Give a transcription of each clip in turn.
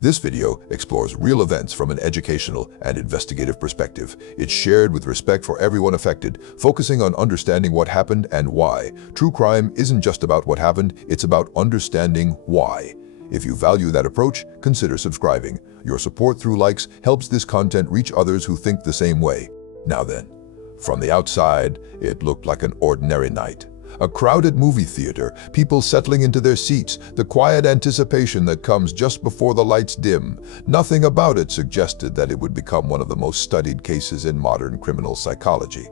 This video explores real events from an educational and investigative perspective. It's shared with respect for everyone affected, focusing on understanding what happened and why. True crime isn't just about what happened, it's about understanding why. If you value that approach, consider subscribing. Your support through likes helps this content reach others who think the same way. Now then, from the outside, it looked like an ordinary night. A crowded movie theater, people settling into their seats, the quiet anticipation that comes just before the lights dim. Nothing about it suggested that it would become one of the most studied cases in modern criminal psychology.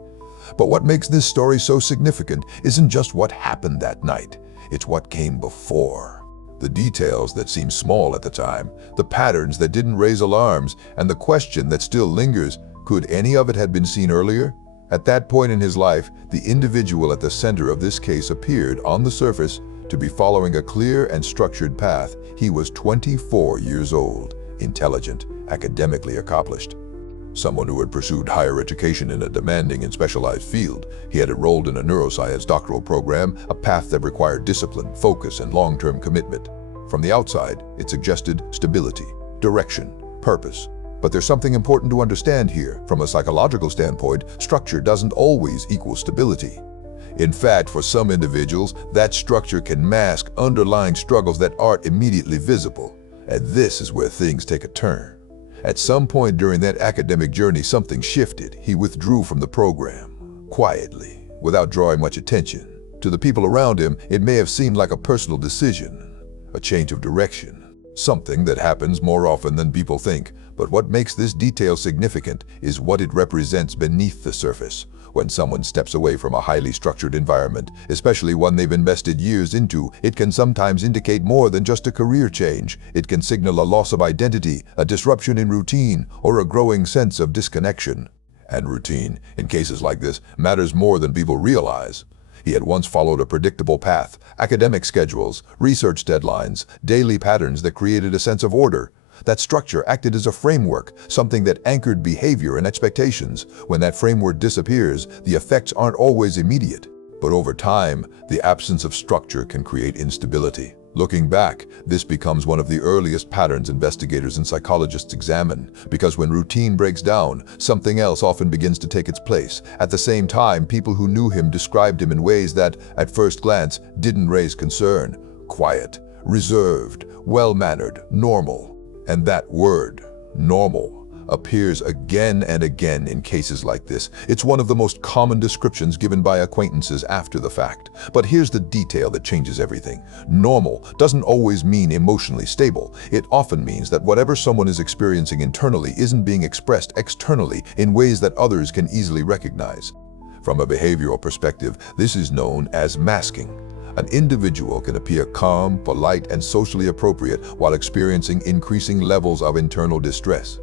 But what makes this story so significant isn't just what happened that night, it's what came before. The details that seemed small at the time, the patterns that didn't raise alarms, and the question that still lingers, could any of it have been seen earlier? At that point in his life, the individual at the center of this case appeared, on the surface, to be following a clear and structured path. He was 24 years old, intelligent, academically accomplished. Someone who had pursued higher education in a demanding and specialized field. He had enrolled in a neuroscience doctoral program, a path that required discipline, focus, and long-term commitment. From the outside, it suggested stability, direction, purpose. But there's something important to understand here. From a psychological standpoint, structure doesn't always equal stability. In fact, for some individuals, that structure can mask underlying struggles that aren't immediately visible. And this is where things take a turn. At some point during that academic journey, something shifted. He withdrew from the program, quietly, without drawing much attention. To the people around him, it may have seemed like a personal decision, a change of direction, something that happens more often than people think. But what makes this detail significant is what it represents beneath the surface. When someone steps away from a highly structured environment, especially one they've invested years into, it can sometimes indicate more than just a career change. It can signal a loss of identity, a disruption in routine, or a growing sense of disconnection. And routine, in cases like this, matters more than people realize. He had once followed a predictable path, academic schedules, research deadlines, daily patterns that created a sense of order. That structure acted as a framework, something that anchored behavior and expectations. When that framework disappears, the effects aren't always immediate. But over time, the absence of structure can create instability. Looking back, this becomes one of the earliest patterns investigators and psychologists examine, because when routine breaks down, something else often begins to take its place. At the same time, people who knew him described him in ways that, at first glance, didn't raise concern. Quiet, reserved, well-mannered, normal. And that word, normal, appears again and again in cases like this. It's one of the most common descriptions given by acquaintances after the fact. But here's the detail that changes everything. Normal doesn't always mean emotionally stable. It often means that whatever someone is experiencing internally isn't being expressed externally in ways that others can easily recognize. From a behavioral perspective, this is known as masking. An individual can appear calm, polite, and socially appropriate while experiencing increasing levels of internal distress.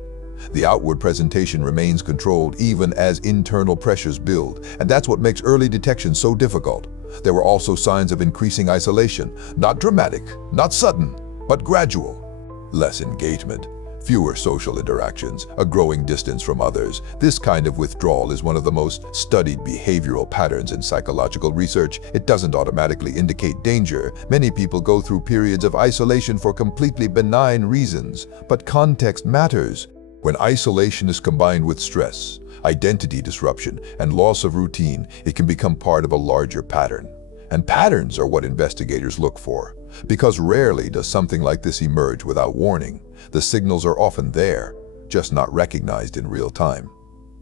The outward presentation remains controlled even as internal pressures build, and that's what makes early detection so difficult. There were also signs of increasing isolation, not dramatic, not sudden, but gradual. Less engagement, fewer social interactions, a growing distance from others. This kind of withdrawal is one of the most studied behavioral patterns in psychological research. It doesn't automatically indicate danger. Many people go through periods of isolation for completely benign reasons, but context matters. When isolation is combined with stress, identity disruption, and loss of routine, it can become part of a larger pattern. And patterns are what investigators look for, because rarely does something like this emerge without warning. The signals are often there, just not recognized in real time.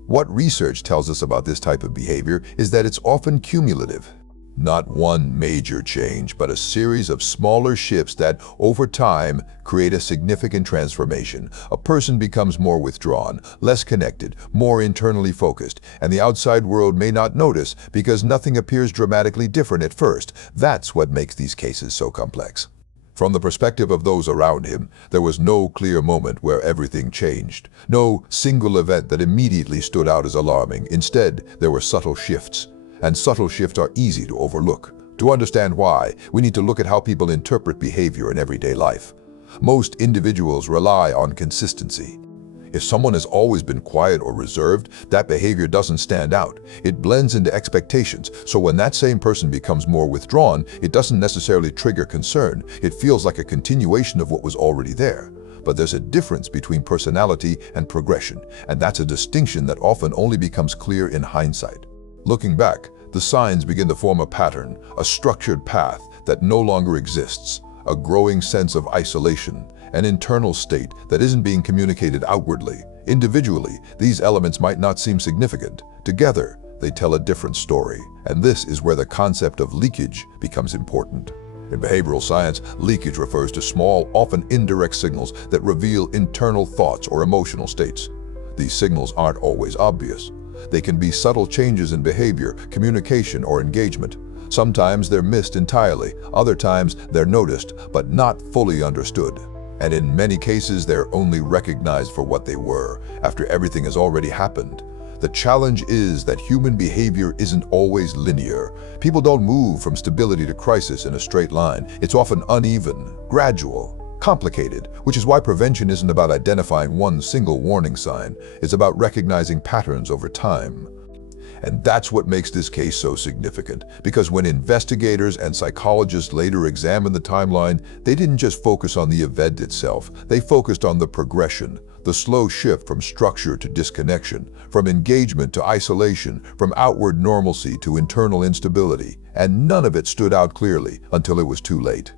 What research tells us about this type of behavior is that it's often cumulative. Not one major change, but a series of smaller shifts that, over time, create a significant transformation. A person becomes more withdrawn, less connected, more internally focused, and the outside world may not notice because nothing appears dramatically different at first. That's what makes these cases so complex. From the perspective of those around him, there was no clear moment where everything changed. No single event that immediately stood out as alarming. Instead, there were subtle shifts. And subtle shifts are easy to overlook. To understand why, we need to look at how people interpret behavior in everyday life. Most individuals rely on consistency. If someone has always been quiet or reserved, that behavior doesn't stand out. It blends into expectations, so when that same person becomes more withdrawn, it doesn't necessarily trigger concern. It feels like a continuation of what was already there. But there's a difference between personality and progression, and that's a distinction that often only becomes clear in hindsight. Looking back, the signs begin to form a pattern, a structured path that no longer exists, a growing sense of isolation, an internal state that isn't being communicated outwardly. Individually, these elements might not seem significant. Together, they tell a different story, and this is where the concept of leakage becomes important. In behavioral science, leakage refers to small, often indirect signals that reveal internal thoughts or emotional states. These signals aren't always obvious. They can be subtle changes in behavior, communication, or engagement. Sometimes they're missed entirely, other times they're noticed but not fully understood. And in many cases, they're only recognized for what they were, after everything has already happened. The challenge is that human behavior isn't always linear. People don't move from stability to crisis in a straight line. It's often uneven, gradual, complicated, which is why prevention isn't about identifying one single warning sign. It's about recognizing patterns over time. And that's what makes this case so significant, because when investigators and psychologists later examined the timeline, they didn't just focus on the event itself. They focused on the progression, the slow shift from structure to disconnection, from engagement to isolation, from outward normalcy to internal instability. And none of it stood out clearly until it was too late.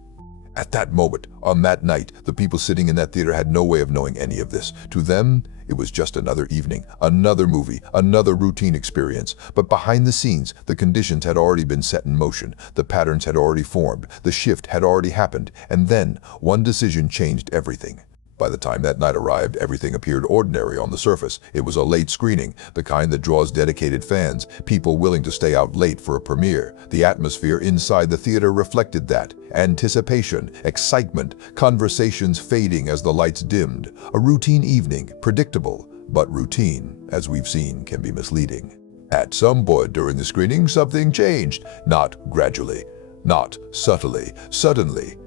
At that moment, on that night, the people sitting in that theater had no way of knowing any of this. To them, it was just another evening, another movie, another routine experience. But behind the scenes, the conditions had already been set in motion. The patterns had already formed. The shift had already happened. And then, one decision changed everything. By the time that night arrived, everything appeared ordinary on the surface. It was a late screening, the kind that draws dedicated fans, people willing to stay out late for a premiere. The atmosphere inside the theater reflected that. Anticipation, excitement, conversations fading as the lights dimmed. A routine evening, predictable, but routine, as we've seen, can be misleading. At some point during the screening, something changed. Not gradually, not subtly, suddenly.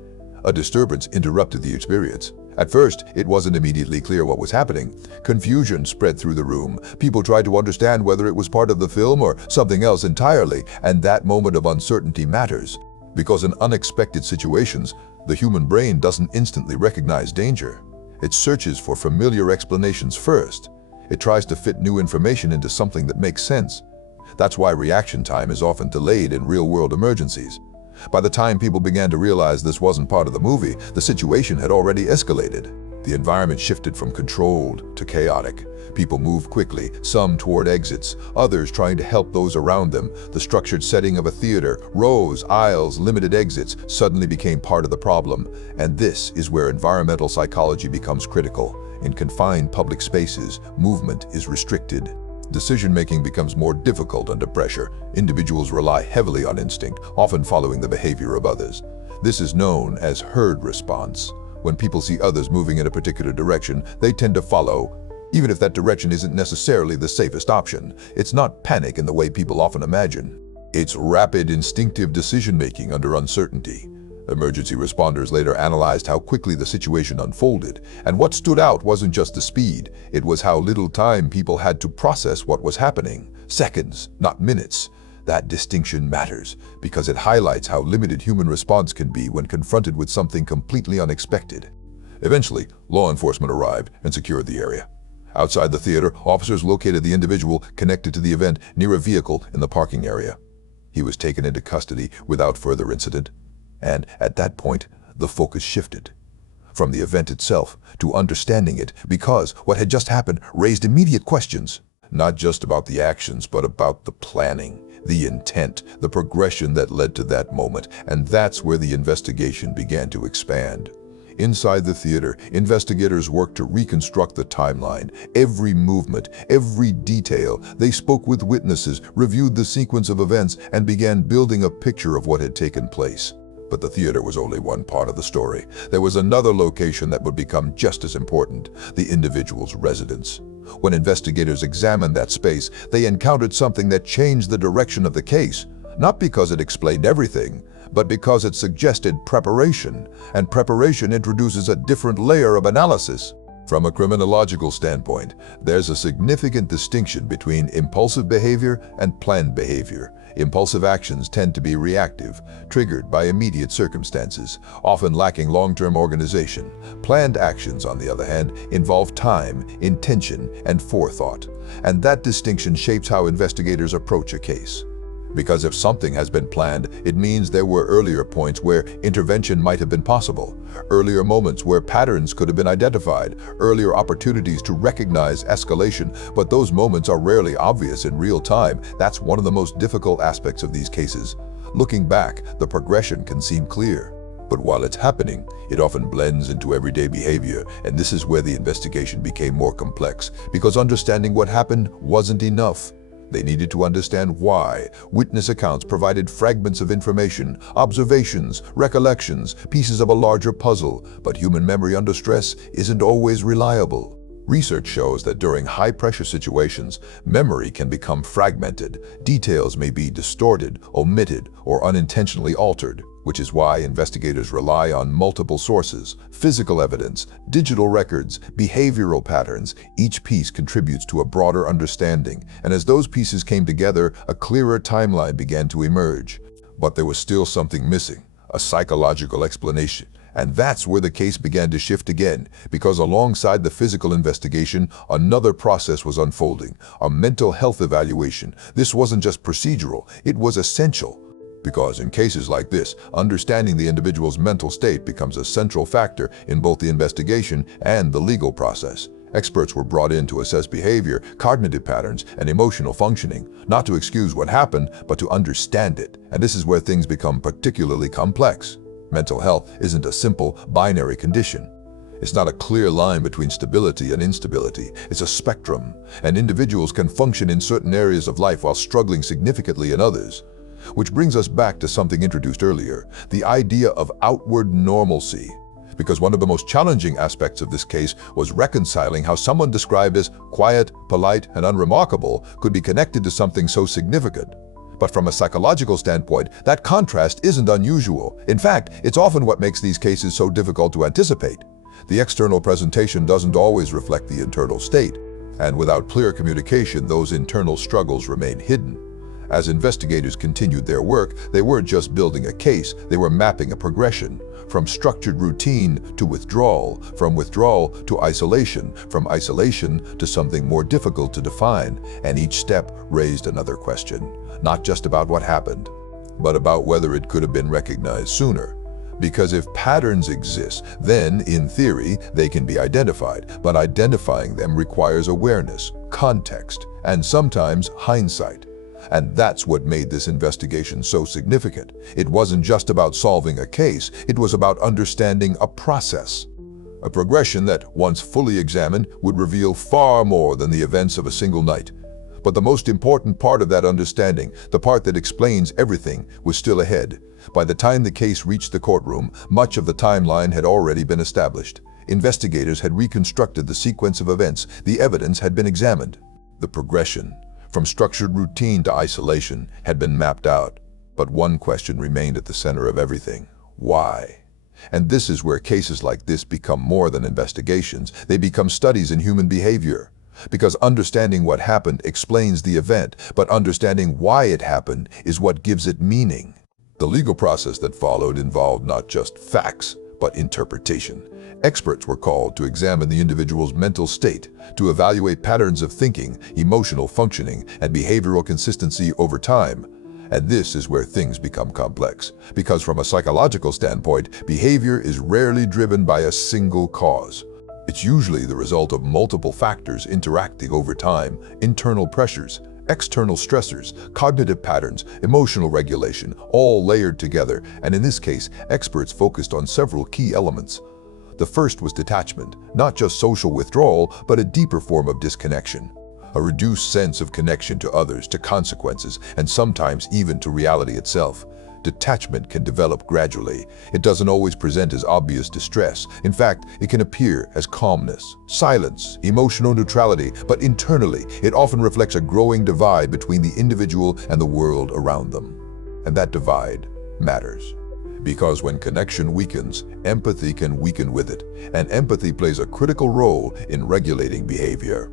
A disturbance interrupted the experience. At first, it wasn't immediately clear what was happening. Confusion spread through the room. People tried to understand whether it was part of the film or something else entirely, and that moment of uncertainty matters. Because in unexpected situations, the human brain doesn't instantly recognize danger. It searches for familiar explanations first. It tries to fit new information into something that makes sense. That's why reaction time is often delayed in real-world emergencies. By the time people began to realize this wasn't part of the movie, the situation had already escalated. The environment shifted from controlled to chaotic. People moved quickly, some toward exits, others trying to help those around them. The structured setting of a theater, rows, aisles, limited exits, suddenly became part of the problem. And this is where environmental psychology becomes critical. In confined public spaces, movement is restricted. Decision-making becomes more difficult under pressure. Individuals rely heavily on instinct, often following the behavior of others. This is known as herd response. When people see others moving in a particular direction, they tend to follow, even if that direction isn't necessarily the safest option. It's not panic in the way people often imagine. It's rapid, instinctive decision-making under uncertainty. Emergency responders later analyzed how quickly the situation unfolded, and what stood out wasn't just the speed, it was how little time people had to process what was happening. Seconds, not minutes. That distinction matters, because it highlights how limited human response can be when confronted with something completely unexpected. Eventually, law enforcement arrived and secured the area. Outside the theater, officers located the individual connected to the event near a vehicle in the parking area. He was taken into custody without further incident. And at that point, the focus shifted from the event itself to understanding it, because what had just happened raised immediate questions, not just about the actions, but about the planning, the intent, the progression that led to that moment. And that's where the investigation began to expand. Inside the theater, investigators worked to reconstruct the timeline, every movement, every detail. They spoke with witnesses, reviewed the sequence of events, and began building a picture of what had taken place. But the theater was only one part of the story. There was another location that would become just as important, the individual's residence. When investigators examined that space, they encountered something that changed the direction of the case, not because it explained everything, but because it suggested preparation, and preparation introduces a different layer of analysis. From a criminological standpoint, there's a significant distinction between impulsive behavior and planned behavior. Impulsive actions tend to be reactive, triggered by immediate circumstances, often lacking long-term organization. Planned actions, on the other hand, involve time, intention, and forethought. And that distinction shapes how investigators approach a case. Because if something has been planned, it means there were earlier points where intervention might have been possible, earlier moments where patterns could have been identified, earlier opportunities to recognize escalation, but those moments are rarely obvious in real time. That's one of the most difficult aspects of these cases. Looking back, the progression can seem clear. But while it's happening, it often blends into everyday behavior, and this is where the investigation became more complex, because understanding what happened wasn't enough. They needed to understand why. Witness accounts provided fragments of information, observations, recollections, pieces of a larger puzzle, but human memory under stress isn't always reliable. Research shows that during high-pressure situations, memory can become fragmented. Details may be distorted, omitted, or unintentionally altered, which is why investigators rely on multiple sources: physical evidence, digital records, behavioral patterns. Each piece contributes to a broader understanding, and as those pieces came together, a clearer timeline began to emerge. But there was still something missing: a psychological explanation. And that's where the case began to shift again, because alongside the physical investigation, another process was unfolding: a mental health evaluation. This wasn't just procedural, it was essential. Because in cases like this, understanding the individual's mental state becomes a central factor in both the investigation and the legal process. Experts were brought in to assess behavior, cognitive patterns, and emotional functioning, not to excuse what happened, but to understand it. And this is where things become particularly complex. Mental health isn't a simple, binary condition. It's not a clear line between stability and instability. It's a spectrum, and individuals can function in certain areas of life while struggling significantly in others. Which brings us back to something introduced earlier, the idea of outward normalcy. Because one of the most challenging aspects of this case was reconciling how someone described as quiet, polite, and unremarkable could be connected to something so significant. But from a psychological standpoint, that contrast isn't unusual. In fact, it's often what makes these cases so difficult to anticipate. The external presentation doesn't always reflect the internal state, and without clear communication, those internal struggles remain hidden. As investigators continued their work, they weren't just building a case, they were mapping a progression. From structured routine to withdrawal, from withdrawal to isolation, from isolation to something more difficult to define. And each step raised another question, not just about what happened, but about whether it could have been recognized sooner. Because if patterns exist, then, in theory, they can be identified, but identifying them requires awareness, context, and sometimes hindsight. And that's what made this investigation so significant. It wasn't just about solving a case, it was about understanding a process. A progression that, once fully examined, would reveal far more than the events of a single night. But the most important part of that understanding, the part that explains everything, was still ahead. By the time the case reached the courtroom, much of the timeline had already been established. Investigators had reconstructed the sequence of events, the evidence had been examined. The progression, from structured routine to isolation, had been mapped out. But one question remained at the center of everything: why? And this is where cases like this become more than investigations. They become studies in human behavior. Because understanding what happened explains the event, but understanding why it happened is what gives it meaning. The legal process that followed involved not just facts, but interpretation. Experts were called to examine the individual's mental state, to evaluate patterns of thinking, emotional functioning, and behavioral consistency over time. And this is where things become complex, because from a psychological standpoint, behavior is rarely driven by a single cause. It's usually the result of multiple factors interacting over time: internal pressures, external stressors, cognitive patterns, emotional regulation, all layered together. And in this case, experts focused on several key elements. The first was detachment, not just social withdrawal, but a deeper form of disconnection. A reduced sense of connection to others, to consequences, and sometimes even to reality itself. Detachment can develop gradually. It doesn't always present as obvious distress. In fact, it can appear as calmness, silence, emotional neutrality, but internally, it often reflects a growing divide between the individual and the world around them. And that divide matters. Because when connection weakens, empathy can weaken with it, and empathy plays a critical role in regulating behavior.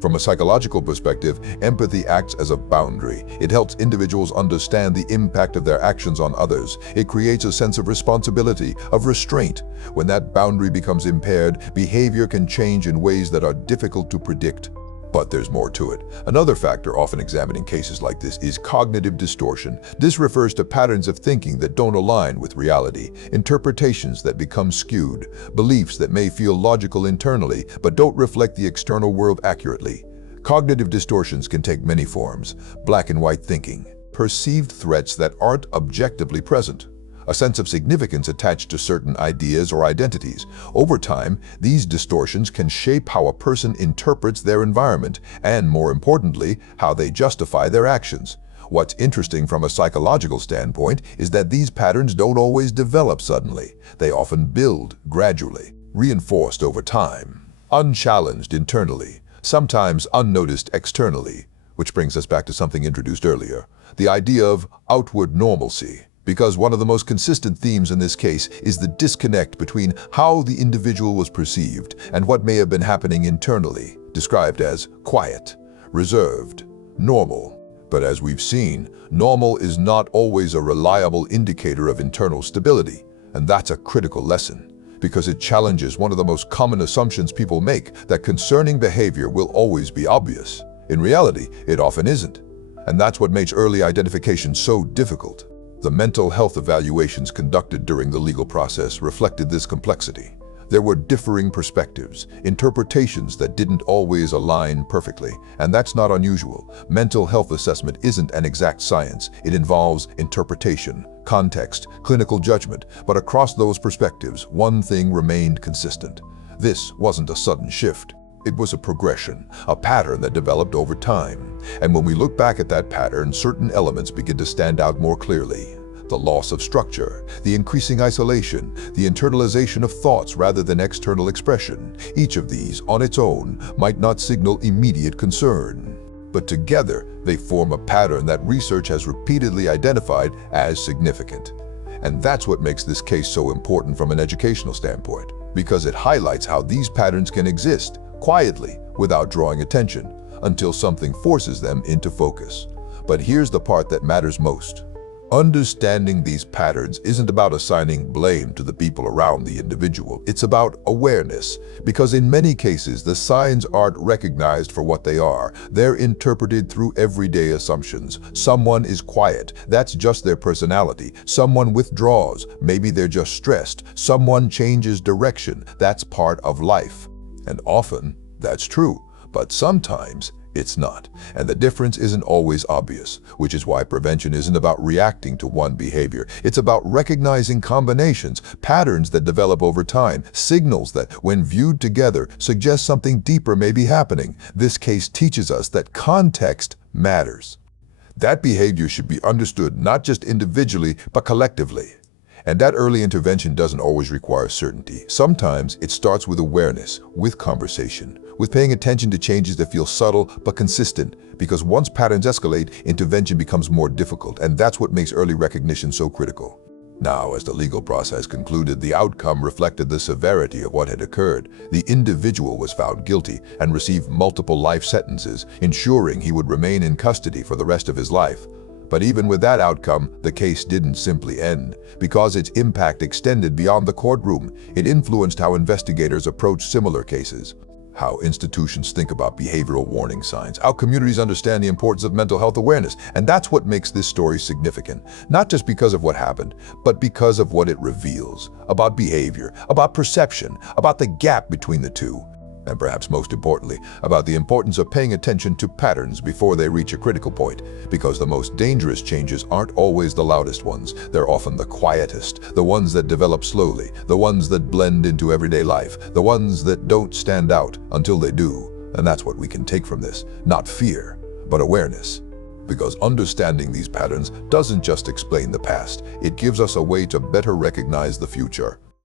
From a psychological perspective, empathy acts as a boundary. It helps individuals understand the impact of their actions on others. It creates a sense of responsibility, of restraint. When that boundary becomes impaired, behavior can change in ways that are difficult to predict. But there's more to it. Another factor often examined in cases like this is cognitive distortion. This refers to patterns of thinking that don't align with reality, interpretations that become skewed, beliefs that may feel logical internally but don't reflect the external world accurately. Cognitive distortions can take many forms: black and white thinking, perceived threats that aren't objectively present, a sense of significance attached to certain ideas or identities. Over time, these distortions can shape how a person interprets their environment and, more importantly, how they justify their actions. What's interesting from a psychological standpoint is that these patterns don't always develop suddenly. They often build gradually, reinforced over time, unchallenged internally, sometimes unnoticed externally. Which brings us back to something introduced earlier, the idea of outward normalcy. Because one of the most consistent themes in this case is the disconnect between how the individual was perceived and what may have been happening internally, described as quiet, reserved, normal. But as we've seen, normal is not always a reliable indicator of internal stability, and that's a critical lesson, because it challenges one of the most common assumptions people make, that concerning behavior will always be obvious. In reality, it often isn't, and that's what makes early identification so difficult. The mental health evaluations conducted during the legal process reflected this complexity. There were differing perspectives, interpretations that didn't always align perfectly, and that's not unusual. Mental health assessment isn't an exact science. It involves interpretation, context, clinical judgment, but across those perspectives, one thing remained consistent. This wasn't a sudden shift. It was a progression, a pattern that developed over time. And when we look back at that pattern, certain elements begin to stand out more clearly. The loss of structure, the increasing isolation, the internalization of thoughts rather than external expression. Each of these, on its own, might not signal immediate concern. But together, they form a pattern that research has repeatedly identified as significant. And that's what makes this case so important from an educational standpoint, because it highlights how these patterns can exist quietly, without drawing attention, until something forces them into focus. But here's the part that matters most. Understanding these patterns isn't about assigning blame to the people around the individual. It's about awareness, because in many cases, the signs aren't recognized for what they are. They're interpreted through everyday assumptions. Someone is quiet. That's just their personality. Someone withdraws. Maybe they're just stressed. Someone changes direction. That's part of life. And often, that's true, but sometimes it's not. And the difference isn't always obvious, which is why prevention isn't about reacting to one behavior. It's about recognizing combinations, patterns that develop over time, signals that, when viewed together, suggest something deeper may be happening. This case teaches us that context matters. That behavior should be understood not just individually, but collectively. And that early intervention doesn't always require certainty. Sometimes it starts with awareness, with conversation, with paying attention to changes that feel subtle but consistent, because once patterns escalate, intervention becomes more difficult, and that's what makes early recognition so critical. Now, as the legal process concluded, the outcome reflected the severity of what had occurred. The individual was found guilty and received multiple life sentences, ensuring he would remain in custody for the rest of his life. But even with that outcome, the case didn't simply end, because its impact extended beyond the courtroom. It influenced how investigators approach similar cases, how institutions think about behavioral warning signs, how communities understand the importance of mental health awareness. And that's what makes this story significant, not just because of what happened, but because of what it reveals about behavior, about perception, about the gap between the two. And perhaps most importantly, about the importance of paying attention to patterns before they reach a critical point, because the most dangerous changes aren't always the loudest ones. They're often the quietest, the ones that develop slowly, the ones that blend into everyday life, the ones that don't stand out until they do. And that's what we can take from this, not fear, but awareness. Because understanding these patterns doesn't just explain the past, it gives us a way to better recognize the future.